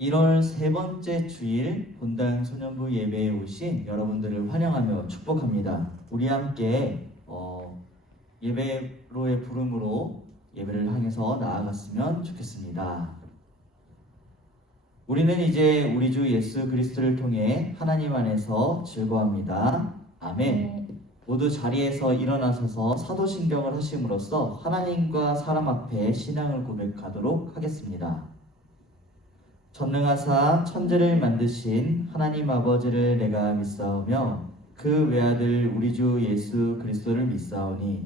1월 세 번째 주일 본당 소년부 예배에 오신 여러분들을 환영하며 축복합니다. 우리 함께 예배로의 부름으로 예배를 향해서 나아갔으면 좋겠습니다. 우리는 이제 우리 주 예수 그리스도를 통해 하나님 안에서 즐거워합니다. 아멘. 모두 자리에서 일어나셔서 사도신경을 하심으로써 하나님과 사람 앞에 신앙을 고백하도록 하겠습니다. 전능하사 천지를 만드신 하나님 아버지를 내가 믿사오며 그 외아들 우리 주 예수 그리스도를 믿사오니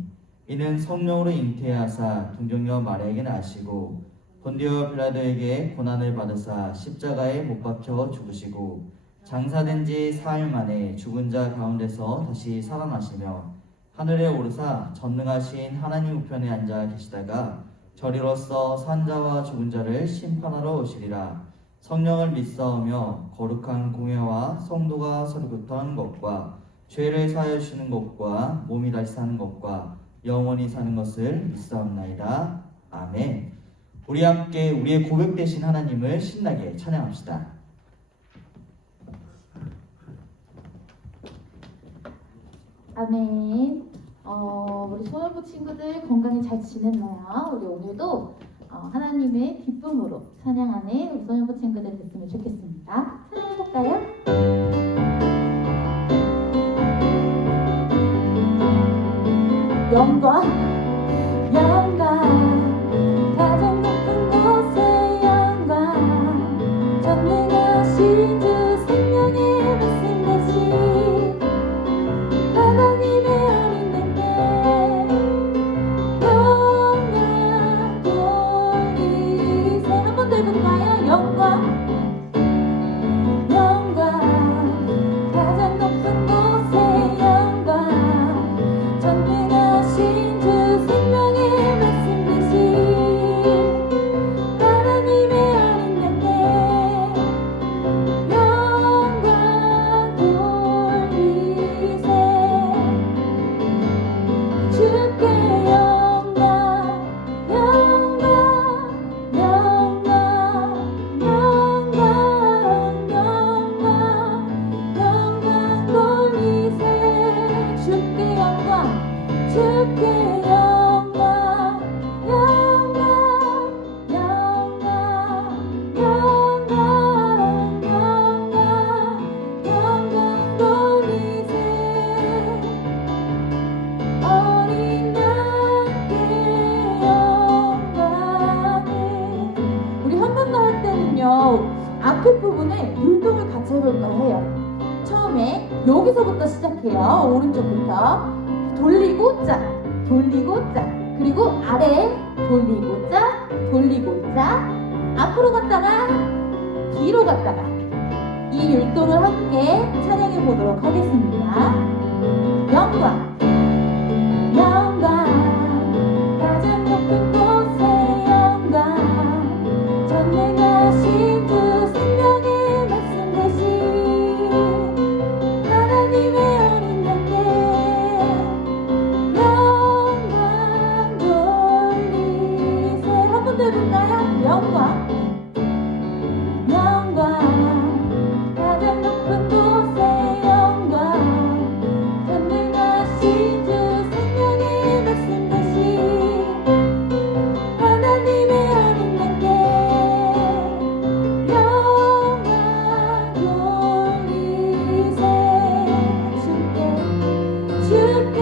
이는 성령으로 잉태하사 동정녀 마리아에게 나시고 본디오 빌라도에게 고난을 받으사 십자가에 못 박혀 죽으시고 장사된 지 사흘 만에 죽은 자 가운데서 다시 살아나시며 하늘에 오르사 전능하신 하나님 우편에 앉아 계시다가 저리로서 산자와 죽은 자를 심판하러 오시리라. 성령을 믿사오며 거룩한 공회와 성도가 서리굿한 것과 죄를 사하여 주시는 것과 몸이 다시 사는 것과 영원히 사는 것을 믿사옵나이다. 아멘. 우리 함께 우리의 고백 되신 하나님을 신나게 찬양합시다. 아멘. 우리 소년부 친구들 건강히 잘 지냈나요? 우리 오늘도 하나님의 기쁨으로 찬양하는 우리 소년부 친구들 됐으면 좋겠습니다. 찬양해볼까요? 영광 가장 높은 곳에 영광 전능하신 주 생명의 말씀 대신 하나님의 어린 내게 영광 돌리세. 한 번 더 해볼까요? 영광 가장 높은 곳에 영광 전능하신 주 생명의 말씀 대신 하나님의 어린 양께 영광 돌리세. 주께 영광 돌리세. 주께 영광 돌리세. 어린 양께 영광을. 우리 한 번 더 할 때는요, 앞에 부분에 율동을 같이 해볼까 해요. 처음에 여기서부터 시작해요. 오른쪽부터 돌리고 짝, 돌리고 짝, 그리고 아래 돌리고 짝, 돌리고 짝, 앞으로 갔다가 뒤로 갔다가 이 율동을 함께 찬양해 보도록 하겠습니다. 영광 가장 높은 곳에 영광 전능하신 주 생명의 말씀 대신 하나님의 어린 양께 영광 돌리세. 한 번 더 해볼까요? 영광 가장 높은 곳에 영광 전능하신 주 생명의 말씀 대신 하나님의 어린 양께 영광 돌리세. 주께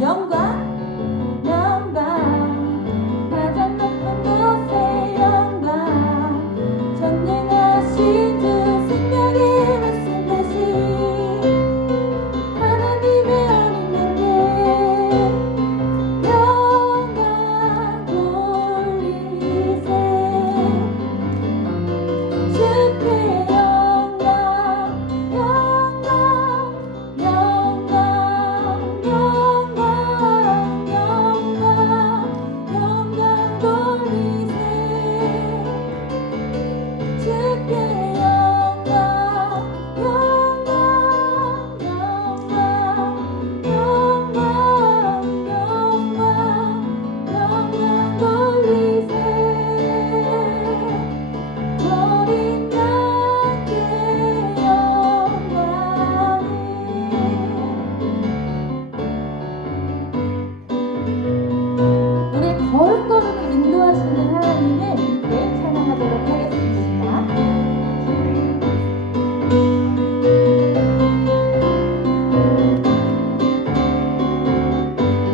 영광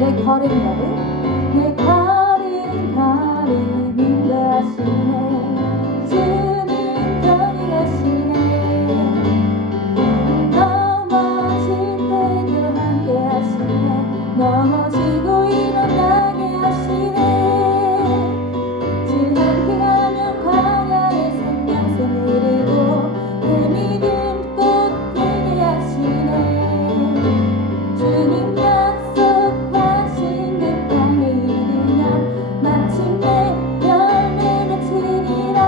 내 걸음걸음 내 걸음걸음 인도하시네 주님 동행하시네 넘어질 때도 함께 하시네 넘어지고 일어나게 하시네 주 함께 가면 광야의 생명샘을 이루고 내 믿음 꽃 피게 하시네 주님 약속하신 그 땅에 이르면 마침내 열매 맺으리라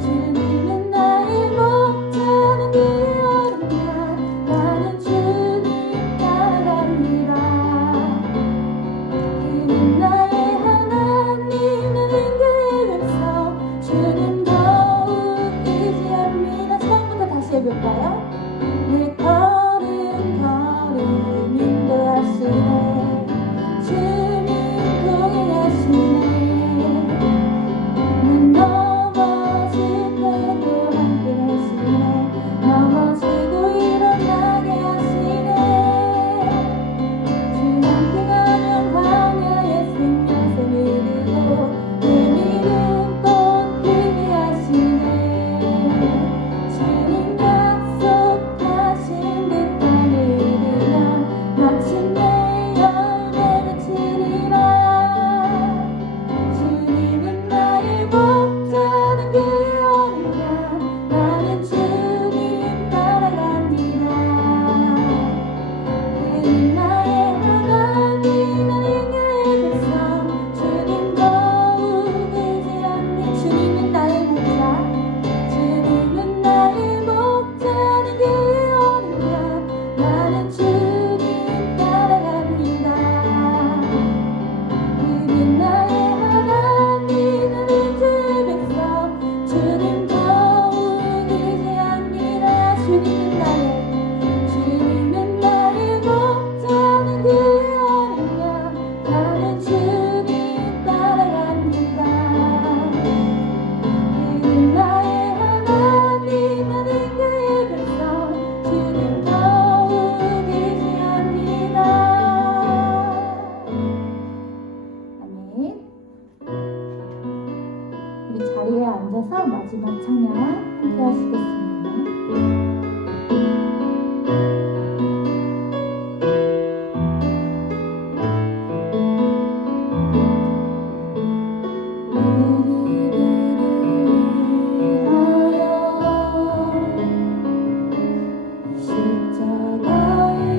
주님은 나의 목자는 되었냐 나는 주님 따라갑니다 그는 나의 하나님 나는 그의 백성 주님 더욱 의지합니다 처음부터 다시 해볼까요? 내 걸음 걸음 인도하시네 주님 동행하시네 난 넘어질 때도 함께 하시네 넘어지고 일어나게 하시네 주 함께 가면 광야의 생명샘을 이루고 내 믿음 꽃 피게 하시네 주님 약속하신 그 땅에 이르면 마침내 열매 맺으리라 주님은 나의 목자는 그의 어린 양 나는 주님 따라갑니다 그는 나의 하나님 나는 그의 백성 주님 더욱 의지합니다 주님은 나의 목자 주님은 나의 목자는 그의 어린 양 나는 주님 따라갑니다 그는 나의 하나님 나는 주의 백성 주님 더욱 의지합니다 주님은 나의 목자는 그의 어린 양 나는 주님 따라갑니다 그는 나의 하나님 나는 그의 백성 주님 더욱 의지합니다 아멘 우리 자리에 앉아서 마지막 찬양 함께 하시겠습니다 십자가에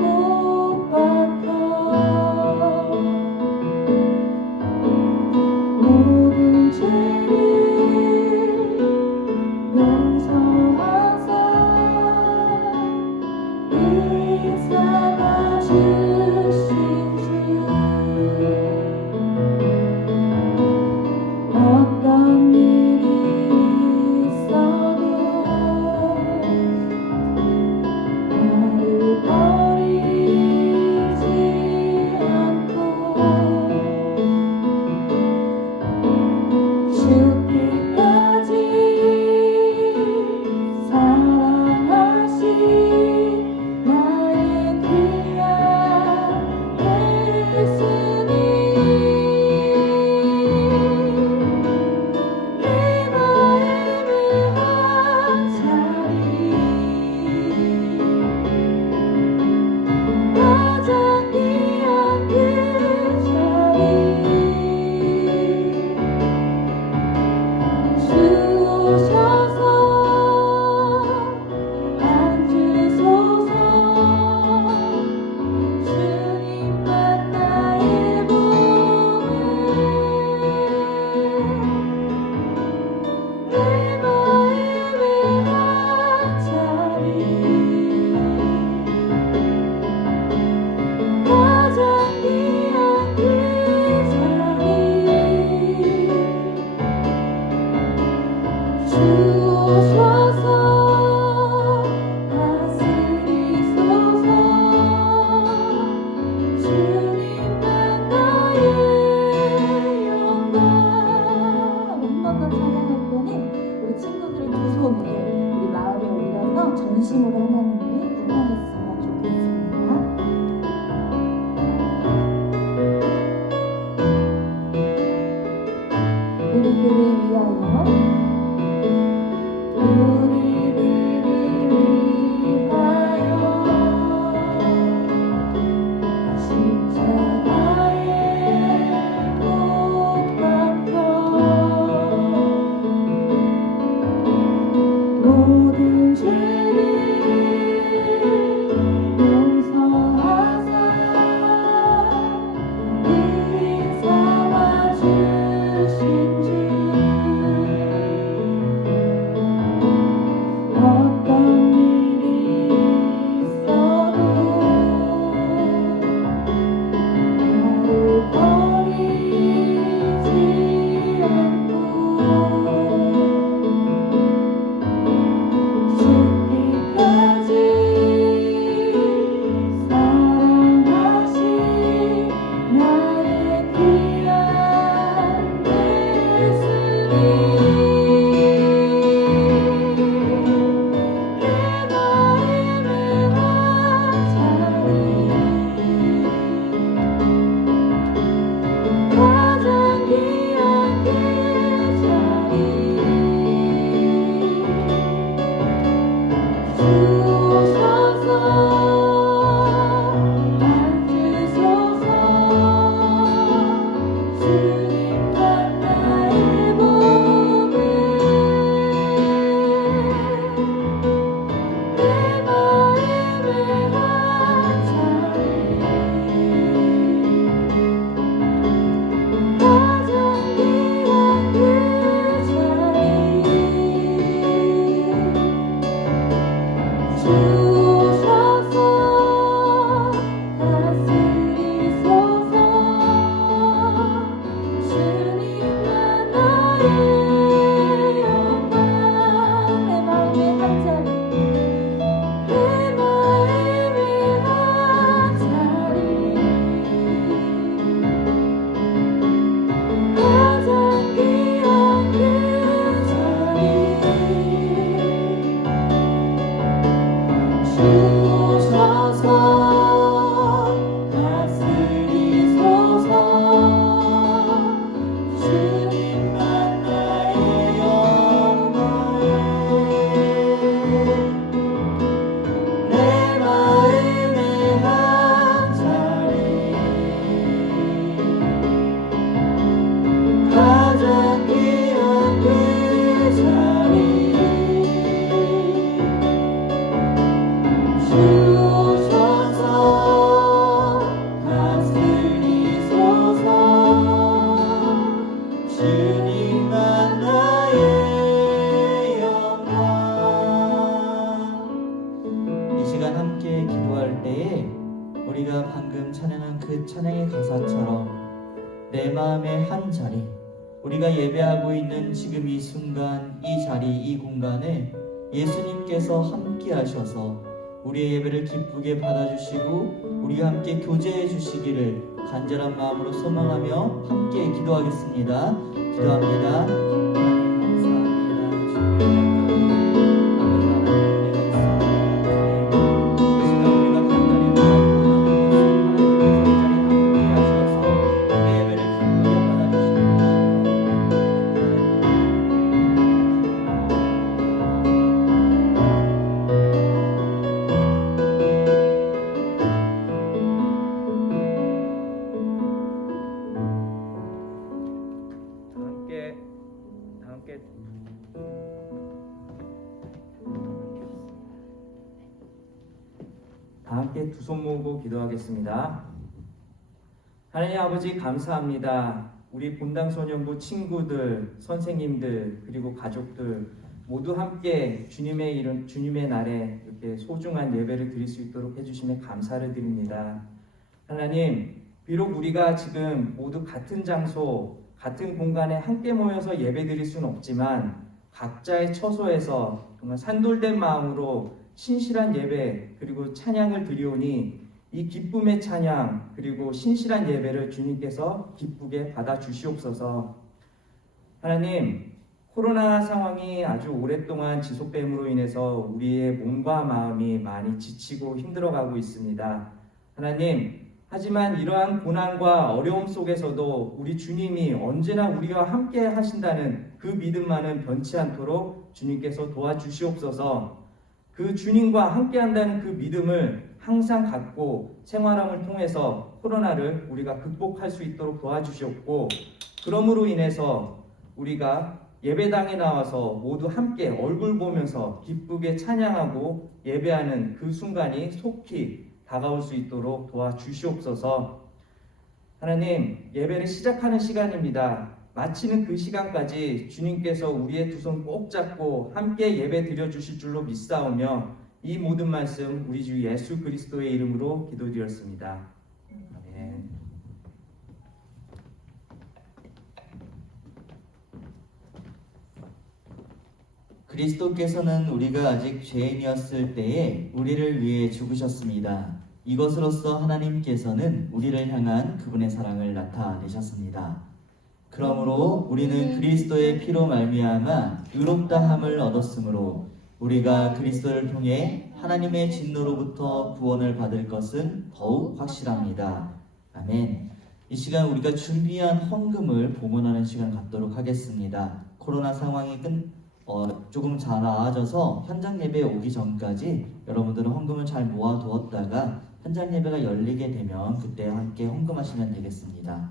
못 박혀 모든 죄를 우리가 방금 찬양한 그 찬양의 가사처럼 내 마음의 한 자리, 우리가 예배하고 있는 지금 이 순간, 이 자리, 이 공간에 예수님께서 함께 하셔서 우리의 예배를 기쁘게 받아주시고 우리와 함께 교제해 주시기를 간절한 마음으로 소망하며 함께 기도하겠습니다. 기도합니다. 하나님 감사합니다. 주님의 다 함께 두 손 모으고 기도하겠습니다. 하나님 아버지 감사합니다. 우리 본당 소년부 친구들, 선생님들, 그리고 가족들 모두 함께 주님의 이름, 주님의 날에 이렇게 소중한 예배를 드릴 수 있도록 해주심에 감사를 드립니다. 하나님, 비록 우리가 지금 모두 같은 장소, 같은 공간에 함께 모여서 예배 드릴 수는 없지만 각자의 처소에서 정말 산돌된 마음으로 신실한 예배 그리고 찬양을 드리오니 이 기쁨의 찬양 그리고 신실한 예배를 주님께서 기쁘게 받아 주시옵소서. 하나님, 코로나 상황이 아주 오랫동안 지속됨으로 인해서 우리의 몸과 마음이 많이 지치고 힘들어가고 있습니다. 하나님, 하지만 이러한 고난과 어려움 속에서도 우리 주님이 언제나 우리와 함께 하신다는 그 믿음만은 변치 않도록 주님께서 도와주시옵소서. 그 주님과 함께 한다는 그 믿음을 항상 갖고 생활함을 통해서 코로나를 우리가 극복할 수 있도록 도와주시옵고, 그러므로 인해서 우리가 예배당에 나와서 모두 함께 얼굴 보면서 기쁘게 찬양하고 예배하는 그 순간이 속히 다가올 수 있도록 도와주시옵소서. 하나님, 예배를 시작하는 시간입니다. 마치는 그 시간까지 주님께서 우리의 두 손 꼭 잡고 함께 예배 드려 주실 줄로 믿사오며 이 모든 말씀 우리 주 예수 그리스도의 이름으로 기도드렸습니다. 아멘. 그리스도께서는 우리가 아직 죄인이었을 때에 우리를 위해 죽으셨습니다. 이것으로써 하나님께서는 우리를 향한 그분의 사랑을 나타내셨습니다. 그러므로 우리는 그리스도의 피로 말미암아 의롭다함을 얻었으므로 우리가 그리스도를 통해 하나님의 진노로부터 구원을 받을 것은 더욱 확실합니다. 아멘. 이 시간 우리가 준비한 헌금을 봉헌하는 시간 갖도록 하겠습니다. 코로나 상황이 조금 잘 나아져서 현장 예배에 오기 전까지 여러분들은 헌금을 잘 모아두었다가 현장 예배가 열리게 되면 그때 함께 헌금하시면 되겠습니다.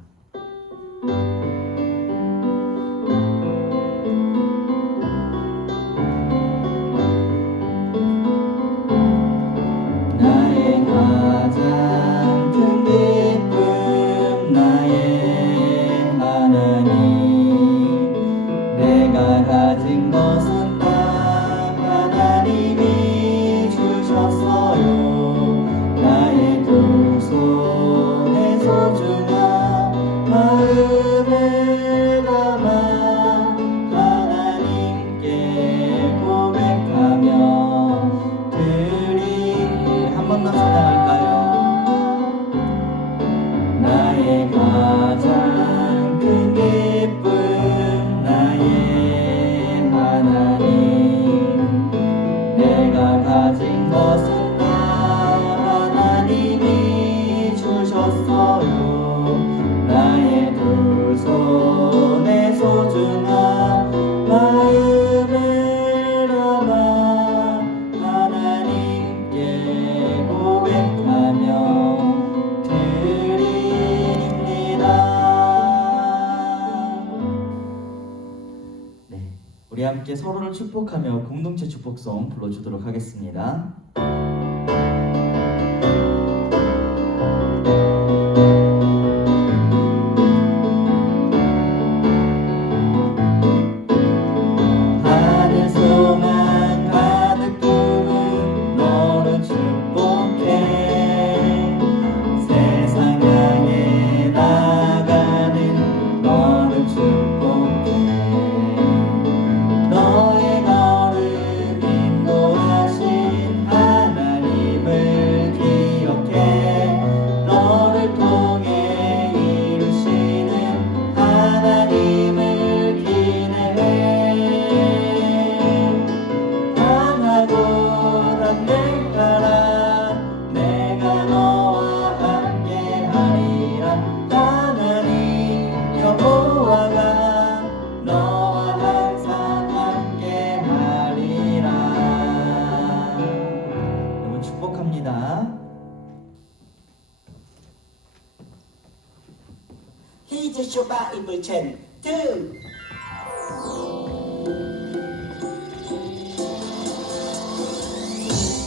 나의 가장 큰 기쁨 나의 하나님, 내가 가진 것은 다 하나님이 주셨어요. 나의 두 손에 소중한 마음을 담아 하나님께 고백하며 한 번 더 찬양할까요? 나의 가장 큰 기쁨 나의 하나님, 내가 가진 것은 다 하나님이 주셨어요. 나의 두 손에 소중한 마음을 담아 하나님께 고백하며 드립니다. 네, 우리 함께 서로를 축복하며 공동체 축복송 불러주도록 하겠습니다. 하늘 소망 가득 품은 너를 축복해. 쇼바 이불 첸 드.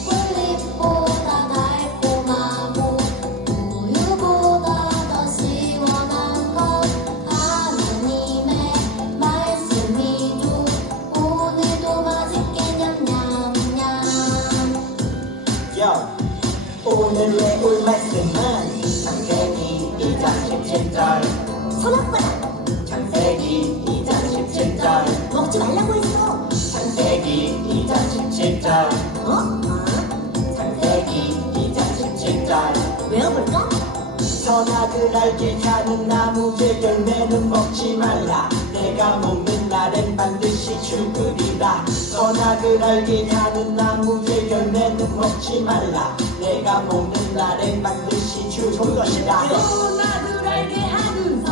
꿀잎보다 달콤하고 우유보다 더 시원한 건 하나님의 말씀이죠. 오늘도 맛있게 냠냠냠. 요 오늘 외울 말씀은 창세기 2장 17절. 서랍바닥 창세기 2장 17절. 먹지 말라고 했어. 창세기 2장 17절. 어? 창세기 2장 17절. 외워볼까? 선악을 알게 하는 나무의 열매는 먹지 말라. 내가 먹는 날엔 반드시 죽으리라. 선악을 알게 하는 나무의 열매는 먹지 말라. 내가 먹는 날엔 반드시 죽으리라. 선악을 알게 하는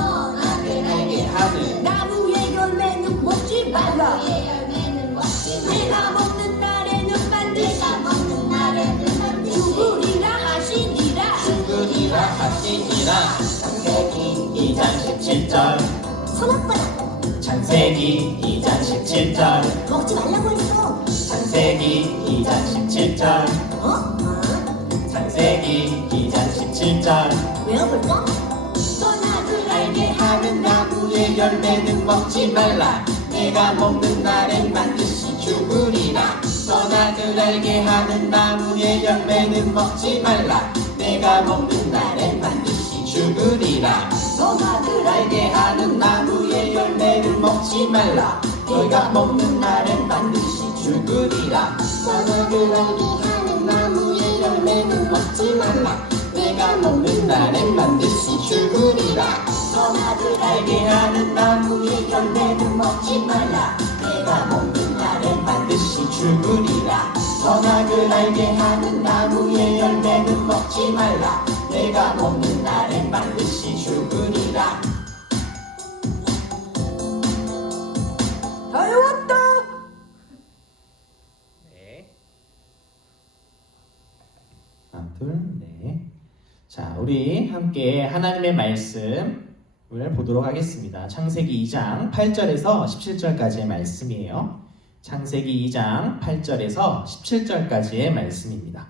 나무의 열매는 먹지 말라. 내가 먹는 날에는 반드시 죽으리라 하시니라. 창세기 2장 17절. 서랍바닥 창세기 2장 17절. 먹지 말라고 했어. 창세기 2장 17절. 어? 창세기 2장 17절. 외워볼까? 선악을 알게 하는 나무의 열매는 먹지 말라. 내가 먹는 날엔 반드시 죽으리라. 선악을 알게 하는 나무의 열매는 먹지 말라. 내가 먹는 날엔 반드시 죽으리라. 선악을 알게 하는 나무의 열매는 먹지 말라. 내가 먹는 날엔 반드시 죽으리라. 선악을 알게 하는 나무의 열매는 먹지 말라. 내가 먹는 날엔 반드시 죽으리라. 선악을 알게 하는 나무의 열매는 먹지 말라. 내가 먹는 날엔 반드시 죽으리라. 선악을 알게 하는 나무의 열매는 먹지 말라. 내가 먹는 날엔 반드시 죽으리라. 다 외웠다. 네. 하나, 둘, 네. 자, 우리 함께 하나님의 말씀을 보도록 하겠습니다. 창세기 2장 8절에서 17절까지의 말씀이에요. 창세기 2장 8절에서 17절까지의 말씀입니다.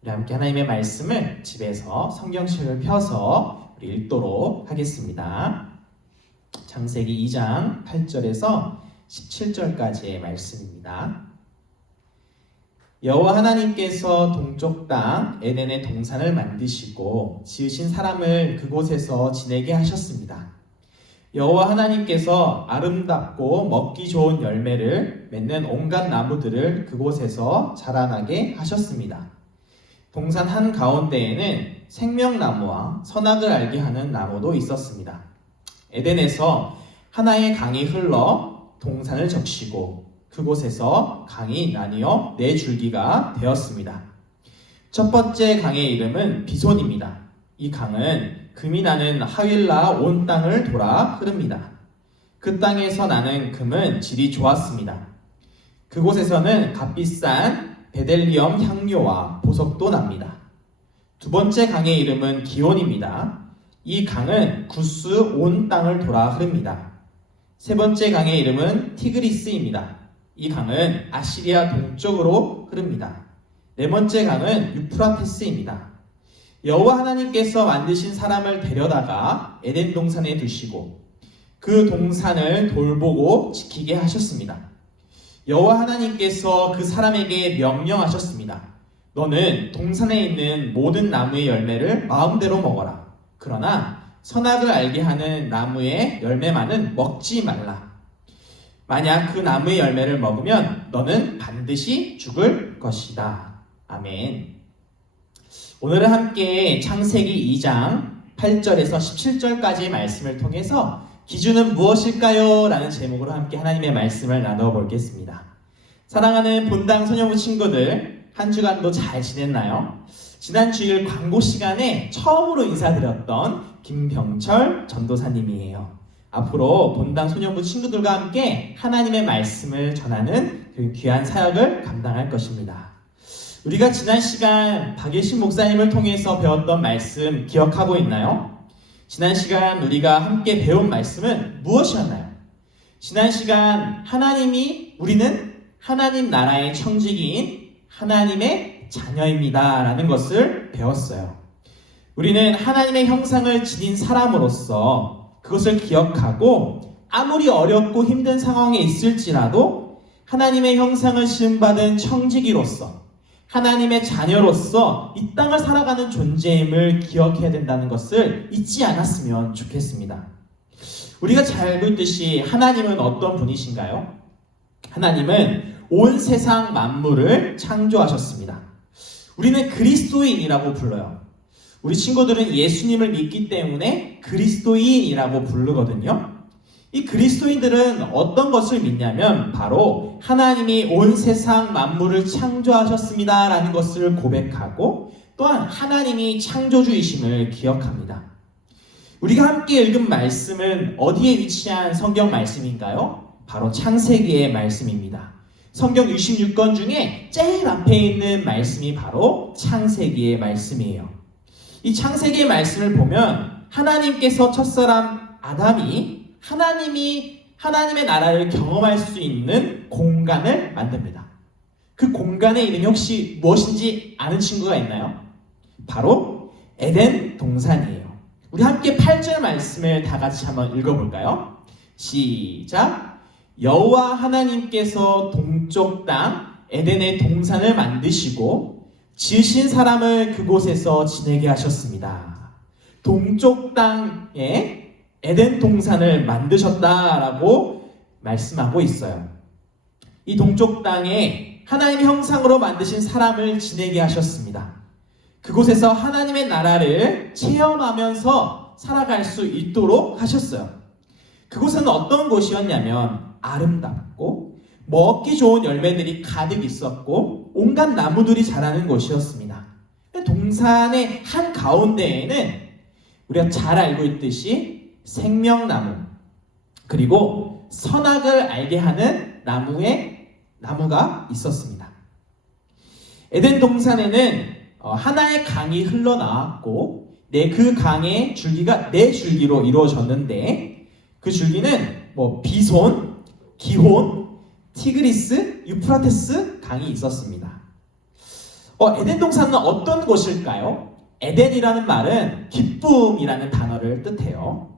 우리 함께 하나님의 말씀을 집에서 성경책을 펴서 우리 읽도록 하겠습니다. 창세기 2장 8절에서 17절까지의 말씀입니다. 여호와 하나님께서 동쪽 땅 에덴의 동산을 만드시고 지으신 사람을 그곳에서 지내게 하셨습니다. 여호와 하나님께서 아름답고 먹기 좋은 열매를 맺는 온갖 나무들을 그곳에서 자라나게 하셨습니다. 동산 한 가운데에는 생명나무와 선악을 알게 하는 나무도 있었습니다. 에덴에서 하나의 강이 흘러 동산을 적시고 그곳에서 강이 나뉘어 네 줄기가 되었습니다. 첫 번째 강의 이름은 비손입니다. 이 강은 금이 나는 하윌라 온 땅을 돌아 흐릅니다. 그 땅에서 나는 금은 질이 좋았습니다. 그곳에서는 값비싼 베델리엄 향료와 보석도 납니다. 두 번째 강의 이름은 기온입니다. 이 강은 구스 온 땅을 돌아 흐릅니다. 세 번째 강의 이름은 티그리스입니다. 이 강은 아시리아 동쪽으로 흐릅니다. 네 번째 강은 유프라테스입니다. 여호와 하나님께서 만드신 사람을 데려다가 에덴 동산에 두시고 그 동산을 돌보고 지키게 하셨습니다. 여호와 하나님께서 그 사람에게 명령하셨습니다. 너는 동산에 있는 모든 나무의 열매를 마음대로 먹어라. 그러나 선악을 알게 하는 나무의 열매만은 먹지 말라. 만약 그 나무의 열매를 먹으면 너는 반드시 죽을 것이다. 아멘. 오늘은 함께 창세기 2장 8절에서 17절까지의 말씀을 통해서 기준은 무엇일까요? 라는 제목으로 함께 하나님의 말씀을 나누어 보겠습니다. 사랑하는 본당 소녀부 친구들, 한 주간도 잘 지냈나요? 지난 주일 광고 시간에 처음으로 인사드렸던 김병철 전도사님이에요. 앞으로 본당 소녀부 친구들과 함께 하나님의 말씀을 전하는 그 귀한 사역을 감당할 것입니다. 우리가 지난 시간 박예신 목사님을 통해서 배웠던 말씀 기억하고 있나요? 지난 시간 우리가 함께 배운 말씀은 무엇이었나요? 지난 시간 우리는 하나님 나라의 청지기인 하나님의 자녀입니다 라는 것을 배웠어요. 우리는 하나님의 형상을 지닌 사람으로서 그것을 기억하고 아무리 어렵고 힘든 상황에 있을지라도 하나님의 형상을 시음받은 청지기로서 하나님의 자녀로서 이 땅을 살아가는 존재임을 기억해야 된다는 것을 잊지 않았으면 좋겠습니다. 우리가 잘 알고 있듯이 하나님은 어떤 분이신가요? 하나님은 온 세상 만물을 창조하셨습니다. 우리는 그리스도인이라고 불러요. 우리 친구들은 예수님을 믿기 때문에 그리스도인이라고 부르거든요. 이 그리스도인들은 어떤 것을 믿냐면 바로 하나님이 온 세상 만물을 창조하셨습니다 라는 것을 고백하고 또한 하나님이 창조주이심을 기억합니다. 우리가 함께 읽은 말씀은 어디에 위치한 성경 말씀인가요? 바로 창세기의 말씀입니다. 성경 66권 중에 제일 앞에 있는 말씀이 바로 창세기의 말씀이에요. 이 창세기의 말씀을 보면 하나님께서 첫사람 아담이 하나님의 나라를 경험할 수 있는 공간을 만듭니다. 그 공간의 이름이 혹시 무엇인지 아는 친구가 있나요? 바로 에덴 동산이에요. 우리 함께 8절 말씀을 다 같이 한번 읽어볼까요? 시작! 여호와 하나님께서 동쪽 땅 에덴의 동산을 만드시고 지으신 사람을 그곳에서 지내게 하셨습니다. 동쪽 땅에 에덴 동산을 만드셨다라고 말씀하고 있어요. 이 동쪽 땅에 하나님의 형상으로 만드신 사람을 지내게 하셨습니다. 그곳에서 하나님의 나라를 체험하면서 살아갈 수 있도록 하셨어요. 그곳은 어떤 곳이었냐면 아름답고 먹기 좋은 열매들이 가득 있었고 온갖 나무들이 자라는 곳이었습니다. 동산의 한 가운데에는 우리가 잘 알고 있듯이 생명나무 그리고 선악을 알게 하는 나무가 있었습니다. 에덴 동산에는 하나의 강이 흘러나왔고 그 강의 줄기가 4줄기로 이루어졌는데 그 줄기는 비손, 기혼, 티그리스, 유프라테스 강이 있었습니다. 에덴 동산은 어떤 곳일까요? 에덴이라는 말은 기쁨이라는 단어를 뜻해요.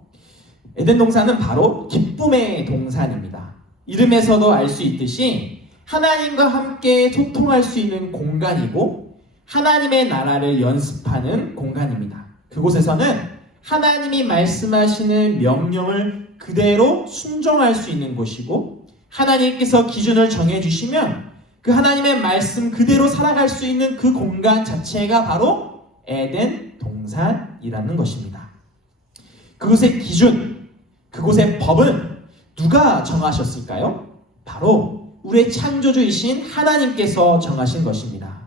에덴 동산은 바로 기쁨의 동산입니다. 이름에서도 알 수 있듯이 하나님과 함께 소통할 수 있는 공간이고 하나님의 나라를 연습하는 공간입니다. 그곳에서는 하나님이 말씀하시는 명령을 그대로 순종할 수 있는 곳이고 하나님께서 기준을 정해주시면 그 하나님의 말씀 그대로 살아갈 수 있는 그 공간 자체가 바로 에덴 동산이라는 것입니다. 그곳의 기준, 그곳의 법은 누가 정하셨을까요? 바로 우리의 창조주이신 하나님께서 정하신 것입니다.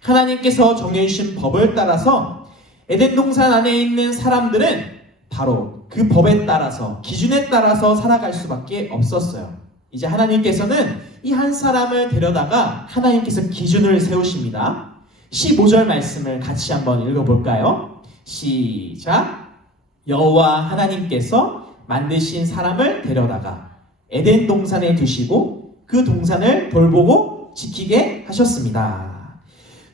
하나님께서 정해주신 법을 따라서 에덴 동산 안에 있는 사람들은 바로 그 법에 따라서 기준에 따라서 살아갈 수밖에 없었어요. 이제 하나님께서는 이 한 사람을 데려다가 하나님께서 기준을 세우십니다. 15절 말씀을 같이 한번 읽어볼까요? 시작! 여호와 하나님께서 만드신 사람을 데려다가 에덴 동산에 두시고 그 동산을 돌보고 지키게 하셨습니다.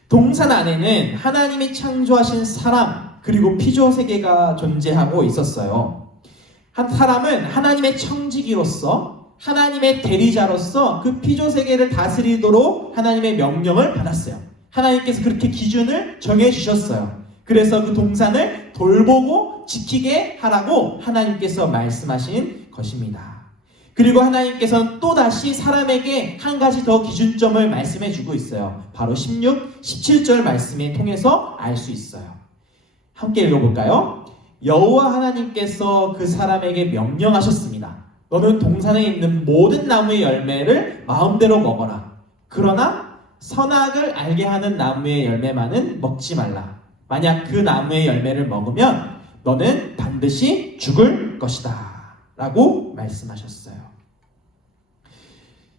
동산 안에는 하나님이 창조하신 사람 그리고 피조세계가 존재하고 있었어요. 한 사람은 하나님의 청지기로서 하나님의 대리자로서 그 피조세계를 다스리도록 하나님의 명령을 받았어요. 하나님께서 그렇게 기준을 정해주셨어요. 그래서 그 동산을 돌보고 지키게 하라고 하나님께서 말씀하신 것입니다. 그리고 하나님께서는 또다시 사람에게 한 가지 더 기준점을 말씀해주고 있어요. 바로 16, 17절 말씀에 통해서 알 수 있어요. 함께 읽어볼까요? 여호와 하나님께서 그 사람에게 명령하셨습니다. 너는 동산에 있는 모든 나무의 열매를 마음대로 먹어라. 그러나 선악을 알게 하는 나무의 열매만은 먹지 말라. 만약 그 나무의 열매를 먹으면 너는 반드시 죽을 것이다 라고 말씀하셨어요.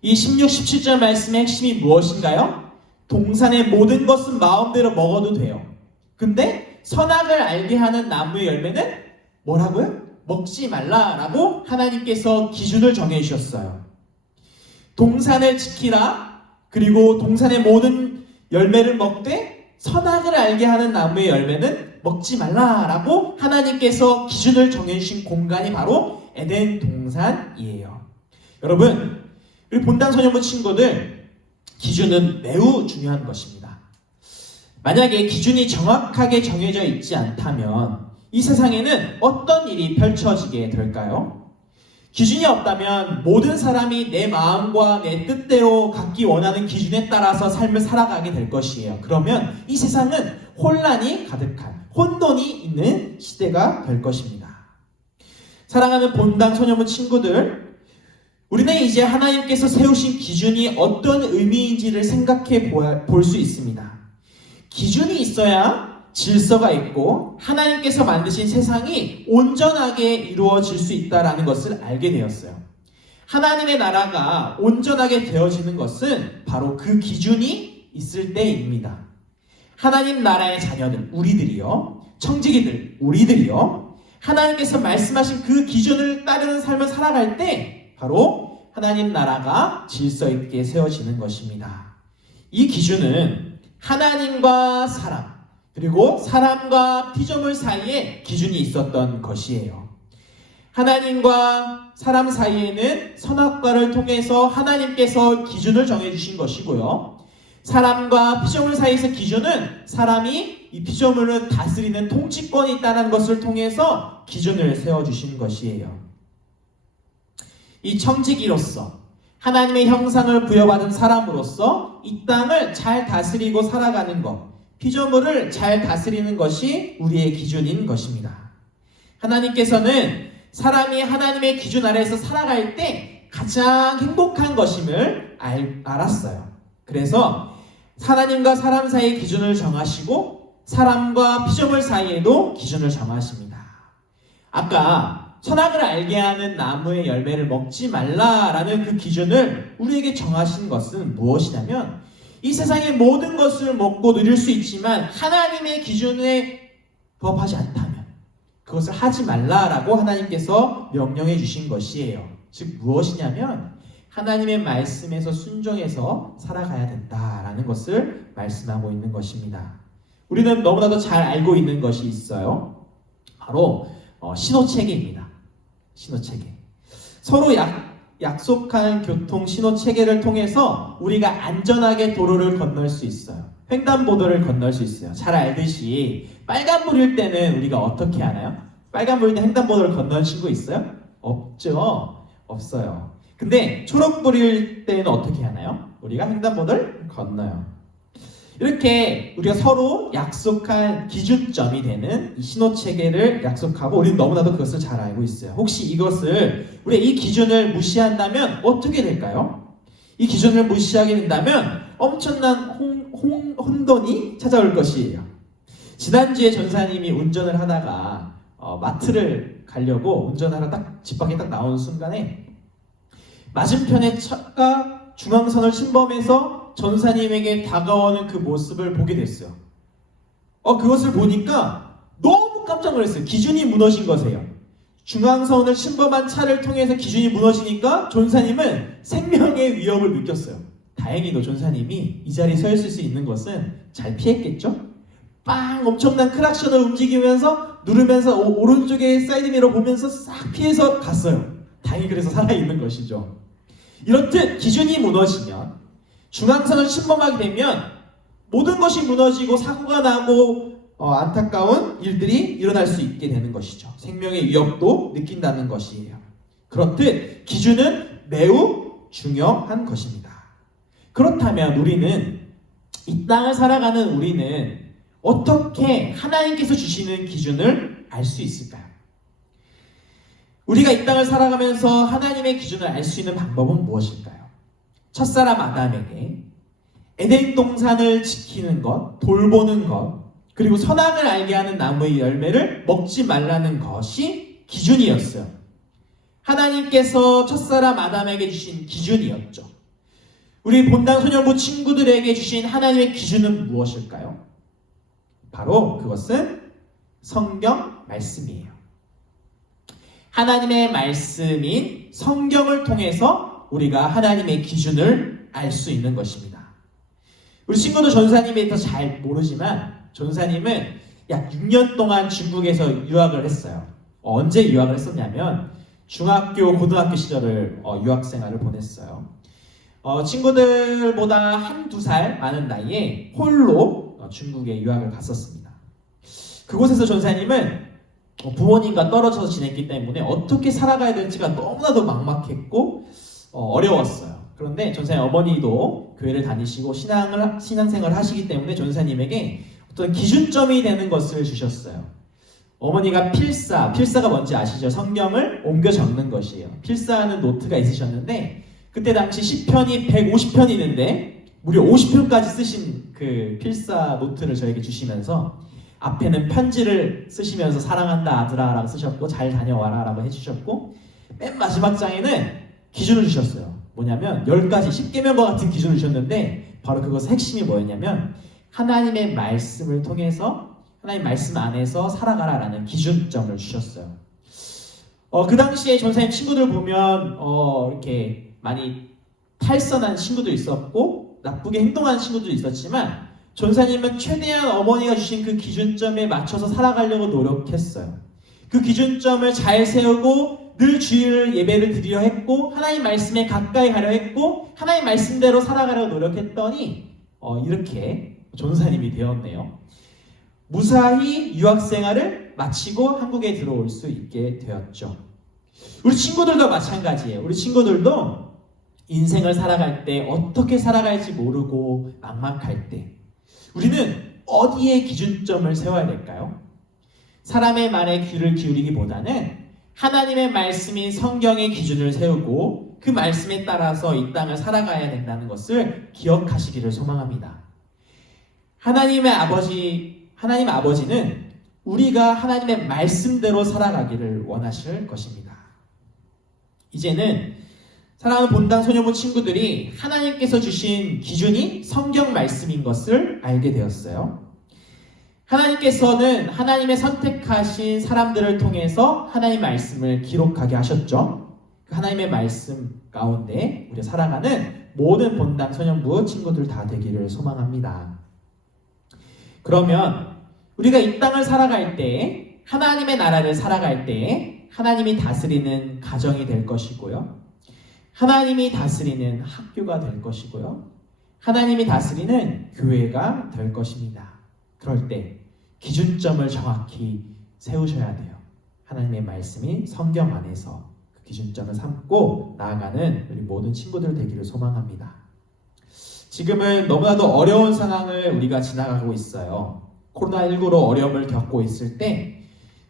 이 16, 17절 말씀의 핵심이 무엇인가요? 동산의 모든 것은 마음대로 먹어도 돼요. 근데 선악을 알게 하는 나무의 열매는 뭐라고요? 먹지 말라라고 하나님께서 기준을 정해주셨어요. 동산을 지키라, 그리고 동산의 모든 열매를 먹되 선악을 알게 하는 나무의 열매는 먹지 말라라고 하나님께서 기준을 정해주신 공간이 바로 에덴 동산이에요. 여러분, 우리 본당 소년부 친구들, 기준은 매우 중요한 것입니다. 만약에 기준이 정확하게 정해져 있지 않다면 이 세상에는 어떤 일이 펼쳐지게 될까요? 기준이 없다면 모든 사람이 내 마음과 내 뜻대로 갖기 원하는 기준에 따라서 삶을 살아가게 될 것이에요. 그러면 이 세상은 혼란이 가득한, 혼돈이 있는 시대가 될 것입니다. 사랑하는 본당 소년부 친구들, 우리는 이제 하나님께서 세우신 기준이 어떤 의미인지를 생각해 볼 수 있습니다. 기준이 있어야 질서가 있고 하나님께서 만드신 세상이 온전하게 이루어질 수 있다는 것을 알게 되었어요. 하나님의 나라가 온전하게 되어지는 것은 바로 그 기준이 있을 때입니다. 하나님 나라의 자녀들, 우리들이요, 청지기들, 우리들이요, 하나님께서 말씀하신 그 기준을 따르는 삶을 살아갈 때 바로 하나님 나라가 질서 있게 세워지는 것입니다. 이 기준은 하나님과 사람, 그리고 사람과 피조물 사이에 기준이 있었던 것이에요. 하나님과 사람 사이에는 선악과를 통해서 하나님께서 기준을 정해주신 것이고요. 사람과 피조물 사이에서 기준은 사람이 이 피조물을 다스리는 통치권이 있다는 것을 통해서 기준을 세워주신 것이에요. 이 청지기로서 하나님의 형상을 부여받은 사람으로서 이 땅을 잘 다스리고 살아가는 것, 피조물을 잘 다스리는 것이 우리의 기준인 것입니다. 하나님께서는 사람이 하나님의 기준 아래에서 살아갈 때 가장 행복한 것임을 알았어요. 그래서 하나님과 사람 사이의 기준을 정하시고 사람과 피조물 사이에도 기준을 정하십니다. 아까 선악을 알게 하는 나무의 열매를 먹지 말라라는 그 기준을 우리에게 정하신 것은 무엇이냐면, 이 세상의 모든 것을 먹고 누릴 수 있지만 하나님의 기준에 부합하지 않다면 그것을 하지 말라라고 하나님께서 명령해 주신 것이에요. 즉 무엇이냐면 하나님의 말씀에서 순종해서 살아가야 된다라는 것을 말씀하고 있는 것입니다. 우리는 너무나도 잘 알고 있는 것이 있어요. 바로 신호체계입니다. 신호체계. 서로 약속한 교통 신호체계를 통해서 우리가 안전하게 도로를 건널 수 있어요. 횡단보도를 건널 수 있어요. 잘 알듯이 빨간불일 때는 우리가 어떻게 하나요? 빨간불일 때 횡단보도를 건널 친구 있어요? 없죠? 없어요. 근데 초록불일 때는 어떻게 하나요? 우리가 횡단보도를 건너요. 이렇게 우리가 서로 약속한 기준점이 되는 이 신호체계를 약속하고 우리는 너무나도 그것을 잘 알고 있어요. 혹시 이것을, 우리가 이 기준을 무시한다면 어떻게 될까요? 이 기준을 무시하게 된다면 엄청난 혼돈이 찾아올 것이에요. 지난주에 전사님이 운전을 하다가 마트를 가려고 운전하러 딱 집 밖에 딱 나온 순간에 맞은편에 차가 중앙선을 침범해서 전사님에게 다가오는 그 모습을 보게 됐어요. 그것을 보니까 너무 깜짝 놀랐어요. 기준이 무너진 거세요. 중앙선을 침범한 차를 통해서 기준이 무너지니까 전사님은 생명의 위협을 느꼈어요. 다행히도 전사님이 이 자리에 서 있을 수 있는 것은 잘 피했겠죠? 빵! 엄청난 크락션을 움직이면서 누르면서 오른쪽에 사이드미러 보면서 싹 피해서 갔어요. 다행히 그래서 살아있는 것이죠. 이렇듯 기준이 무너지면, 중앙선을 침범하게 되면 모든 것이 무너지고 사고가 나고 안타까운 일들이 일어날 수 있게 되는 것이죠. 생명의 위협도 느낀다는 것이에요. 그렇듯 기준은 매우 중요한 것입니다. 그렇다면 우리는, 이 땅을 살아가는 우리는 어떻게 하나님께서 주시는 기준을 알 수 있을까요? 우리가 이 땅을 살아가면서 하나님의 기준을 알 수 있는 방법은 무엇일까요? 첫사람 아담에게 에덴 동산을 지키는 것, 돌보는 것, 그리고 선악을 알게 하는 나무의 열매를 먹지 말라는 것이 기준이었어요. 하나님께서 첫사람 아담에게 주신 기준이었죠. 우리 본당 소년부 친구들에게 주신 하나님의 기준은 무엇일까요? 바로 그것은 성경 말씀이에요. 하나님의 말씀인 성경을 통해서 우리가 하나님의 기준을 알 수 있는 것입니다. 우리 친구도 전사님이 더 잘 모르지만 전사님은 약 6년 동안 중국에서 유학을 했어요. 언제 유학을 했었냐면 중학교, 고등학교 시절을 유학 생활을 보냈어요. 친구들보다 한두 살 많은 나이에 홀로 중국에 유학을 갔었습니다. 그곳에서 전사님은 부모님과 떨어져서 지냈기 때문에 어떻게 살아가야 될지가 너무나도 막막했고 어려웠어요. 그런데 전사님 어머니도 교회를 다니시고 신앙생활을 하시기 때문에 전사님에게 어떤 기준점이 되는 것을 주셨어요. 어머니가 필사가 뭔지 아시죠? 성경을 옮겨 적는 것이에요. 필사하는 노트가 있으셨는데 그때 당시 시편이 150편이 있는데 무려 50편까지 쓰신 그 필사 노트를 저에게 주시면서 앞에는 편지를 쓰시면서 사랑한다 아들아 라고 쓰셨고 잘 다녀와라 라고 해주셨고 맨 마지막 장에는 기준을 주셨어요. 뭐냐면 10가지 10계명과 같은 기준을 주셨는데 바로 그것의 핵심이 뭐였냐면 하나님의 말씀을 통해서 하나님 말씀 안에서 살아가라 라는 기준점을 주셨어요. 그 당시에 전사님 친구들 보면 이렇게 많이 탈선한 친구도 있었고 나쁘게 행동하는 친구도 있었지만 전사님은 최대한 어머니가 주신 그 기준점에 맞춰서 살아가려고 노력했어요. 그 기준점을 잘 세우고 늘 주일 예배를 드리려 했고 하나님 말씀에 가까이 가려 했고 하나님 말씀대로 살아가려고 노력했더니 이렇게 전사님이 되었네요. 무사히 유학생활을 마치고 한국에 들어올 수 있게 되었죠. 우리 친구들도 마찬가지예요. 우리 친구들도 인생을 살아갈 때 어떻게 살아갈지 모르고 막막할 때 우리는 어디에 기준점을 세워야 될까요? 사람의 말에 귀를 기울이기보다는 하나님의 말씀인 성경의 기준을 세우고 그 말씀에 따라서 이 땅을 살아가야 된다는 것을 기억하시기를 소망합니다. 하나님 아버지는 우리가 하나님의 말씀대로 살아가기를 원하실 것입니다. 이제는 사랑하는 본당 소녀부 친구들이 하나님께서 주신 기준이 성경 말씀인 것을 알게 되었어요. 하나님께서는 하나님의 선택하신 사람들을 통해서 하나님의 말씀을 기록하게 하셨죠. 그 하나님의 말씀 가운데 우리가 살아가는 모든 본당 소년부 친구들 다 되기를 소망합니다. 그러면 우리가 이 땅을 살아갈 때 하나님의 나라를 살아갈 때 하나님이 다스리는 가정이 될 것이고요. 하나님이 다스리는 학교가 될 것이고요. 하나님이 다스리는 교회가 될 것입니다. 그럴 때 기준점을 정확히 세우셔야 돼요. 하나님의 말씀이 성경 안에서 그 기준점을 삼고 나아가는 우리 모든 친구들 되기를 소망합니다. 지금은 너무나도 어려운 상황을 우리가 지나가고 있어요. 코로나19로 어려움을 겪고 있을 때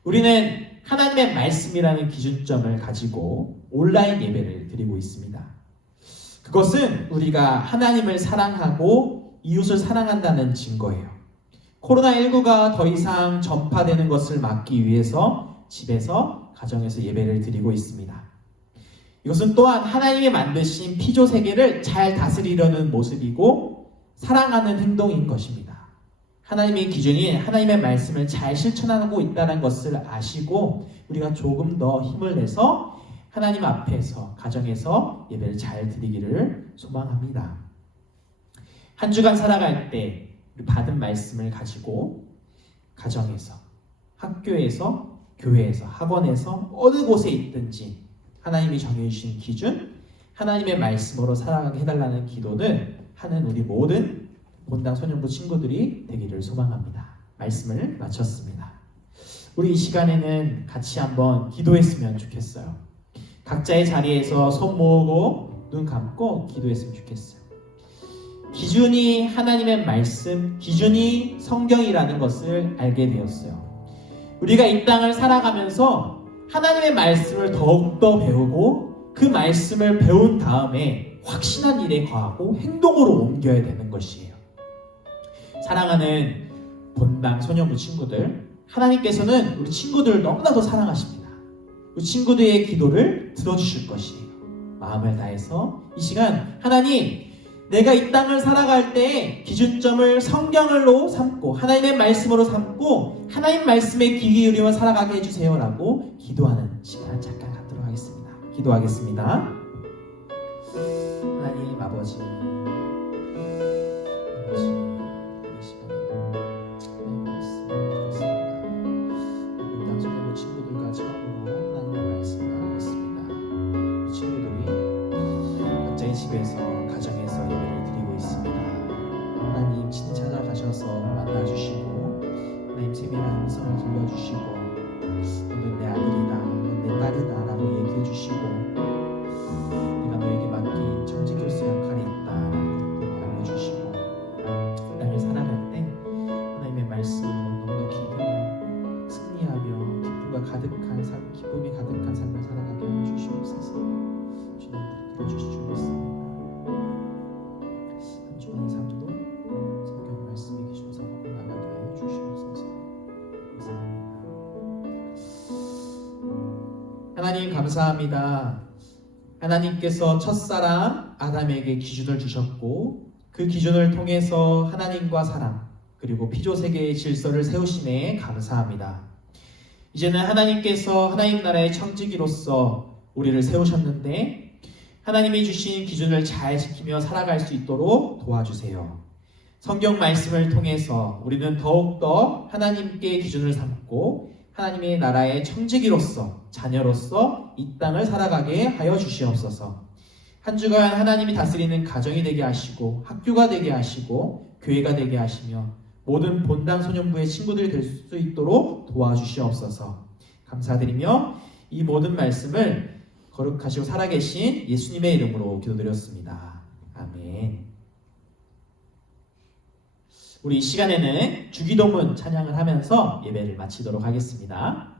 우리는 하나님의 말씀이라는 기준점을 가지고 온라인 예배를 드리고 있습니다. 그것은 우리가 하나님을 사랑하고 이웃을 사랑한다는 증거예요. 코로나19가 더 이상 전파되는 것을 막기 위해서 집에서 가정에서 예배를 드리고 있습니다. 이것은 또한 하나님이 만드신 피조 세계를 잘 다스리려는 모습이고 사랑하는 행동인 것입니다. 하나님의 기준이 하나님의 말씀을 잘 실천하고 있다는 것을 아시고 우리가 조금 더 힘을 내서 하나님 앞에서 가정에서 예배를 잘 드리기를 소망합니다. 한 주간 살아갈 때 받은 말씀을 가지고 가정에서, 학교에서, 교회에서, 학원에서 어느 곳에 있든지 하나님이 정해주신 기준, 하나님의 말씀으로 살아가게 해달라는 기도를 하는 우리 모든 본당 소년부 친구들이 되기를 소망합니다. 말씀을 마쳤습니다. 우리 이 시간에는 같이 한번 기도했으면 좋겠어요. 각자의 자리에서 손 모으고 눈 감고 기도했으면 좋겠어요. 기준이 하나님의 말씀, 기준이 성경이라는 것을 알게 되었어요. 우리가 이 땅을 살아가면서 하나님의 말씀을 더욱더 배우고 그 말씀을 배운 다음에 확신한 일에 거하고 행동으로 옮겨야 되는 것이에요. 사랑하는 본당 소년부 친구들, 하나님께서는 우리 친구들을 너무나도 사랑하십니다. 우리 친구들의 기도를 들어주실 것이에요. 마음을 다해서 이 시간 하나님, 내가 이 땅을 살아갈 때 기준점을 성경으로 삼고 하나님의 말씀으로 삼고 하나님 말씀에 귀 기울이며 살아가게 해주세요 라고 기도하는 시간을 잠깐 갖도록 하겠습니다. 기도하겠습니다. 하나님 아버지, 이 시간에 하나님 말씀 드렸습니다. 본당 소년부 친구들과 처음으로 하나님의 말씀을 나누겠습니다. 우리 친구들이 각자의 집에서 가정에서 예배를 드리고 있습니다. 하나님 친히 찾아가셔서 만나주시고 하나님 세밀한 음성을 들려주시고 너는 내 아들이다, 너는 내 딸이다 라고 얘기해주시고 내가 너에게 맡긴 청지교수 역할이 있다라는 것도 알려주시고 나를 살아갈 때 하나님의 말씀으로 넉넉히 그냥 승리하며 기쁨이 가득한 삶을 살아가게 하여 주시옵소서. 주님 들어주시기 믿습니다. 한 주간 삶도 성경 말씀의 기준 삼고 나가게 하여 주시옵소서. 감사합니다. 하나님 감사합니다. 하나님께서 첫사람 아담에게 기준을 주셨고 그 기준을 통해서 하나님과 사람 그리고 피조세계의 질서를 세우심에 감사합니다. 이제는 하나님께서 하나님 나라의 청지기로서 우리를 세우셨는데 하나님이 주신 기준을 잘 지키며 살아갈 수 있도록 도와주세요. 성경 말씀을 통해서 우리는 더욱더 하나님께 기준을 삼고 하나님의 나라의 청지기로서 자녀로서 이 땅을 살아가게 하여 주시옵소서. 한 주간 하나님이 다스리는 가정이 되게 하시고 학교가 되게 하시고 교회가 되게 하시며 모든 본당 소년부의 친구들이 될 수 있도록 도와주시옵소서. 감사드리며 이 모든 말씀을 거룩하시고 살아계신 예수님의 이름으로 기도드렸습니다. 아멘. 우리 이 시간에는 주기도문 찬양을 하면서 예배를 마치도록 하겠습니다.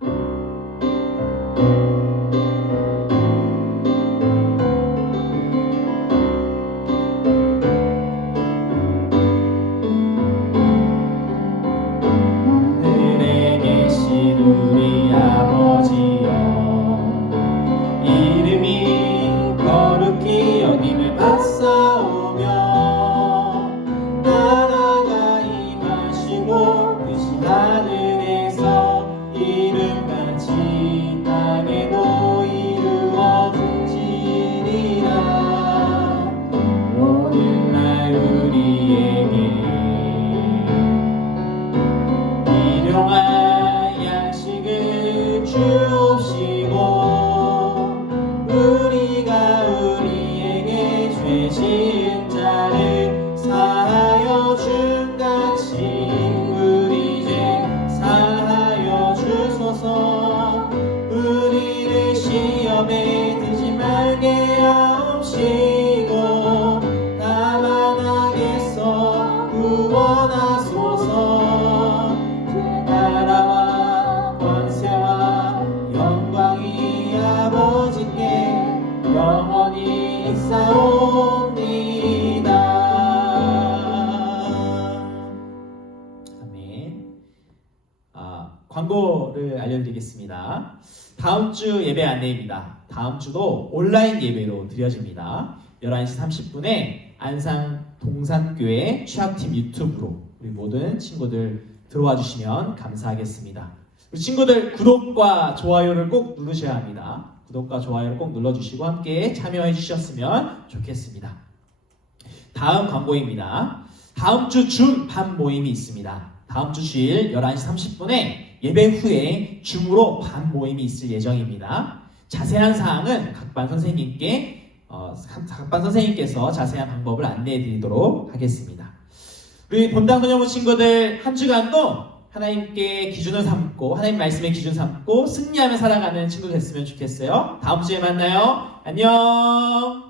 하늘에 계신 우리 아버지여, 이름이 거룩히 여김을 받사오며 나라가 임하시고 뜻이 하늘에서 이름같이 땅에도 이루어지리라. 오늘날 우리에게 일용할 양식을 주옵시고 우리가 우리에게 죄 지은 자를 사하여 준같이 우리 죄 사하여 주소서. 우리를 시험에 들지 말게 하옵시고 다만 악에서 구원하소서. 나라와 권세와 영광이 아버지께 영원히 있사옵니다. 아멘. 광고를 알려드리겠습니다. 다음 주 예배 안내입니다. 다음 주도 온라인 예배로 드려집니다. 11시 30분에 안상 동산교회 취학팀 유튜브로 우리 모든 친구들 들어와 주시면 감사하겠습니다. 우리 친구들 구독과 좋아요를 꼭 누르셔야 합니다. 구독과 좋아요를 꼭 눌러주시고 함께 참여해 주셨으면 좋겠습니다. 다음 광고입니다. 다음 주 줌 밤 모임이 있습니다. 다음 주 주일 11시 30분에 예배 후에 줌으로 밤 모임이 있을 예정입니다. 자세한 사항은 각반 선생님께서 자세한 방법을 안내해 드리도록 하겠습니다. 우리 본당 소년부 친구들 한 주간도 하나님께 기준을 삼고 하나님 말씀의 기준 삼고 승리하며 살아가는 친구 됐으면 좋겠어요. 다음 주에 만나요. 안녕.